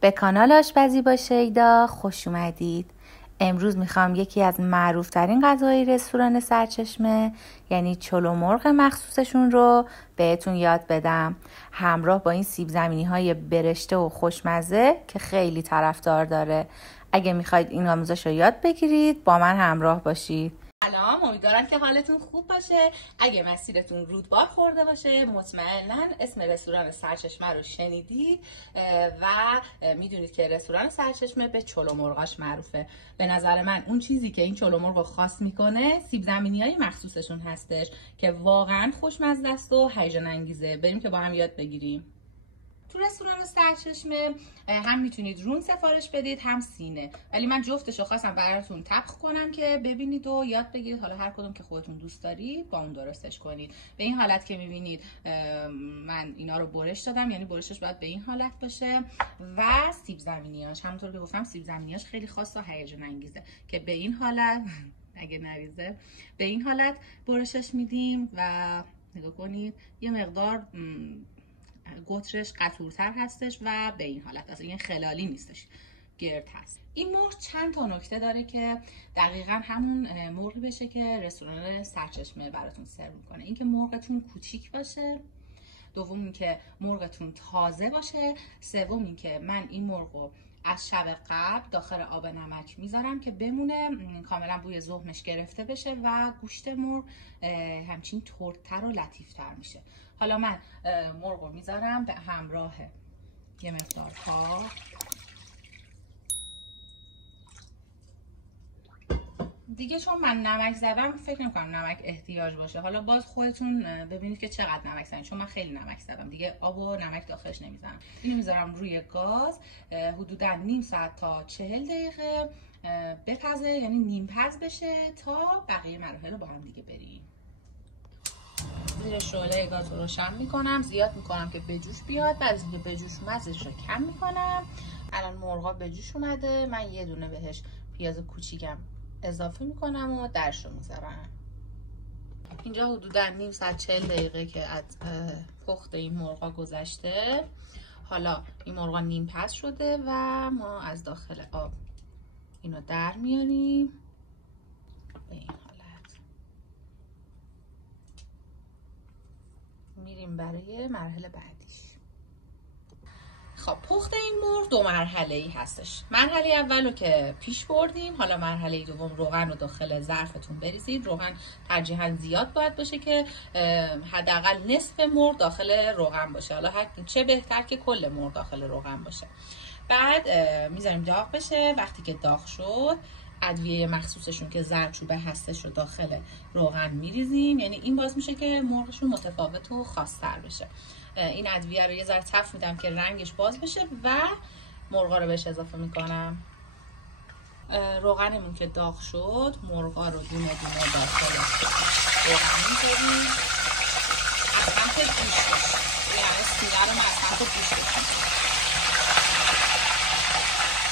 به کانال آشپزی با شیدا خوش اومدید. امروز میخوام یکی از معروفترین غذاهای رستوران سرچشمه یعنی چلو مرغ مخصوصشون رو بهتون یاد بدم، همراه با این سیب زمینی های برشته و خوشمزه که خیلی طرفدار داره. اگه میخواید این آموزش رو یاد بگیرید با من همراه باشید. سلام، امیدوارم که حالتون خوب باشه. اگه مسیرتون رودبار خورده باشه مطمئنا اسم رستوران سرچشمه رو شنیدید و میدونید که رستوران سرچشمه به چلو مرغاش معروفه. به نظر من اون چیزی که این چلو مرغ رو خاص میکنه سیب زمینی‌های مخصوصشون هستش که واقعا خوشمزه است و هیجان انگیزه. بریم که با هم یاد بگیریم. تو رستوران سرچشمه هم میتونید رون سفارش بدید هم سینه، ولی من جفتشو خواستم براتون طبخ کنم که ببینید و یاد بگیرید. حالا هر کدوم که خودتون دوست دارید با اون درستش کنید. به این حالت که میبینید من اینا رو برش دادم، یعنی برشش باید به این حالت باشه و سیب زمینیاش همونطور که گفتم سیب زمینیاش خیلی خاص و هیجان انگیزه که به این حالت اگه نریزه به این حالت برشش میدیم و نگاه کنید یه مقدار قطرش قطورتر هستش و به این حالت اصلا این خلالی نیستش، گرد هست. این مرغ چند تا نکته داره که دقیقا همون مرغی بشه که رستوران سرچشمه براتون سرو میکنه. اینکه مرغتون کوچیک باشه، دوم اینکه مرغتون تازه باشه، سوم اینکه من این مرغو از شب قبل داخل آب نمک میذارم که بمونه کاملا بوی ذوقش گرفته بشه و گوشت مرغ همچین ترتر و لطیفتر میشه. حالا من مرغ رو میذارم به همراه یه مقدار پا دیگه. چون من نمک زدم فکر نمی‌کنم نمک احتیاج باشه. حالا باز خودتون ببینید که چقدر نمک زدین، چون من خیلی نمک زدم دیگه آب و نمک داخلش نمیزنم. اینو میذارم روی گاز حدودا نیم ساعت تا 40 دقیقه بپزه، یعنی نیم پز بشه تا بقیه مراحل رو با هم دیگه بریم. زیر شعله گاز رو روشن میکنم، زیاد میکنم که بجوش بیاد. بعد از اینکه بجوش اومد زیرش رو کم میکنم. الان مرغا بجوش اومده، من یه دونه بهش پیاز کوچیکم اضافه میکنم و درش رو میذارم. اینجا حدودا نیم ساعت 40 دقیقه که از پخت این مرغا گذشته. حالا این مرغا نیم پز شده و ما از داخل آب اینو در میاریم به این حالت. میریم برای مرحله بعدیش. خب پخت این مرغ دو مرحله ای هستش. مرحله اول رو که پیش بردیم، حالا مرحله دوم روغن رو داخل ظرفتون بریزید. روغن ترجیحاً زیاد باید باشه که حداقل نصف مرغ داخل روغن باشه. حالا چه بهتر که کل مرغ داخل روغن باشه. بعد میذاریم داغ بشه. وقتی که داغ شد ادویه مخصوصشون که زردچوبه هستش رو داخل روغن میریزیم، یعنی این باعث میشه که مرغشون متفاوت و خاص‌تر بشه. این ادویه رو یه ذره تفت میدم که رنگش باز بشه و مرغا رو بهش اضافه میکنم. روغنمون که داغ شد مرغا رو دونه دونه داخل روغن میذاریم از سمت گوشتش، یعنی سینه رو از سمت گوشتش.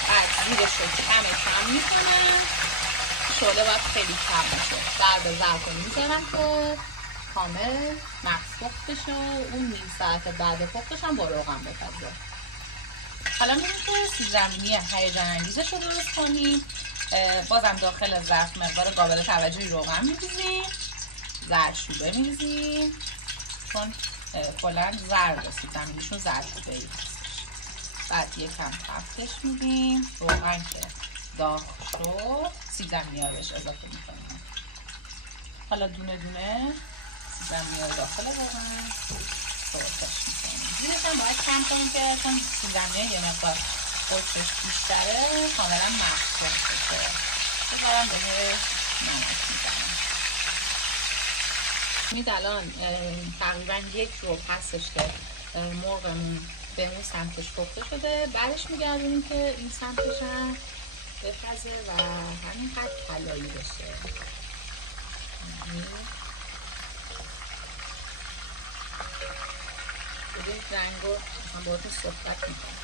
بعد زیرش رو کم میکنم. شعله باید خیلی کم باشه. بعد ظرف رو میذارم که کامل مغز پخت بشه و اون نیم ساعت بعد پختش هم با روغن بپزه. حالا میریم که سیب زمینی هیجان انگیزش رو درست کنیم. بازم داخل ظرف مقدار قابل توجهی روغن میریزیم، زردچوبه میریزیم چون کلا زرد سیب زمینیشون زردچوبه ای هست. بعد یکم تفتش میدیم. روغن که داغ شد سیب زمینی ها رو بهش اضافه میکنیم. حالا دونه دونه زمینی های داخل روغن سرخش میکنیم. زیرش هم باید کم کنیم که چون زمینی یه مقدار قطرش بیشتره کاملا مخصوص بشه. بذارم بهش نمک میزنم. مید الان تقریبا یک رو پسش که مرغمون به اون سمتش پخته شده. بعدش میگردونیم که این سمتش هم بپزه و همین قد طلایی بشه. ببینید رنگ رو من باهاتون صحبت میکنم.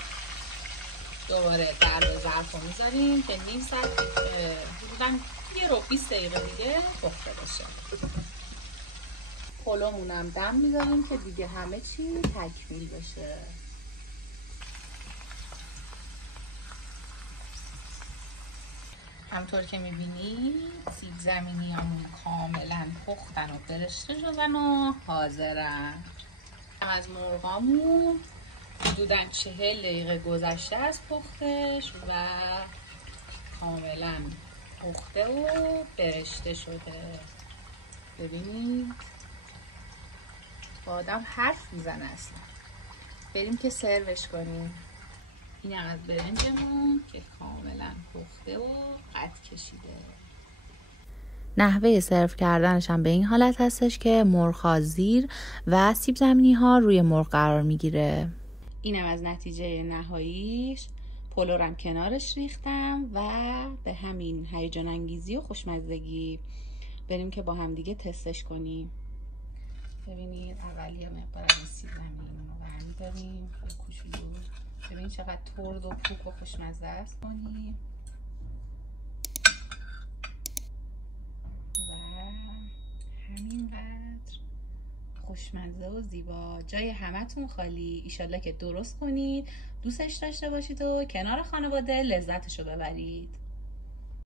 دوباره در به ظرف رو میذاریم که نیم ساعت حدودا یه رو 20 دقیقه دیگه پخته بشه. پلومونم دم میذاریم که دیگه همه چی تکمیل بشه. همطور که میبینید سیب زمینیامون کاملا پختن و برشته شدن و حاضرن. از مرغامون حدوداً 40 دقیقه گذشته از پختش و کاملا پخته و برشته شده. ببینید با آدم حرف میزنه اصلا. بریم که سروش کنیم. این هم از برنجمون که کاملا پخته و قد کشیده. نحوه سرو کردنش هم به این حالت هستش که مرغ‌ها زیر و سیب زمینی ها روی مرغ قرار میگیره. اینم از نتیجه نهاییش. پلورم کنارش ریختم و به همین هیجان انگیزی و خوشمزگی بریم که با هم دیگه تستش کنیم. ببینید اولی یه مقدار از سیب زمینی رو برمی‌داریم کوچولو. ببین چقدر ترد و پوک و خوشمزه است. کنیم و همینقدر خوشمزه و زیبا. جای همتون خالی. ایشالله که درست کنید، دوستش داشته باشید و کنار خانواده لذتشو ببرید.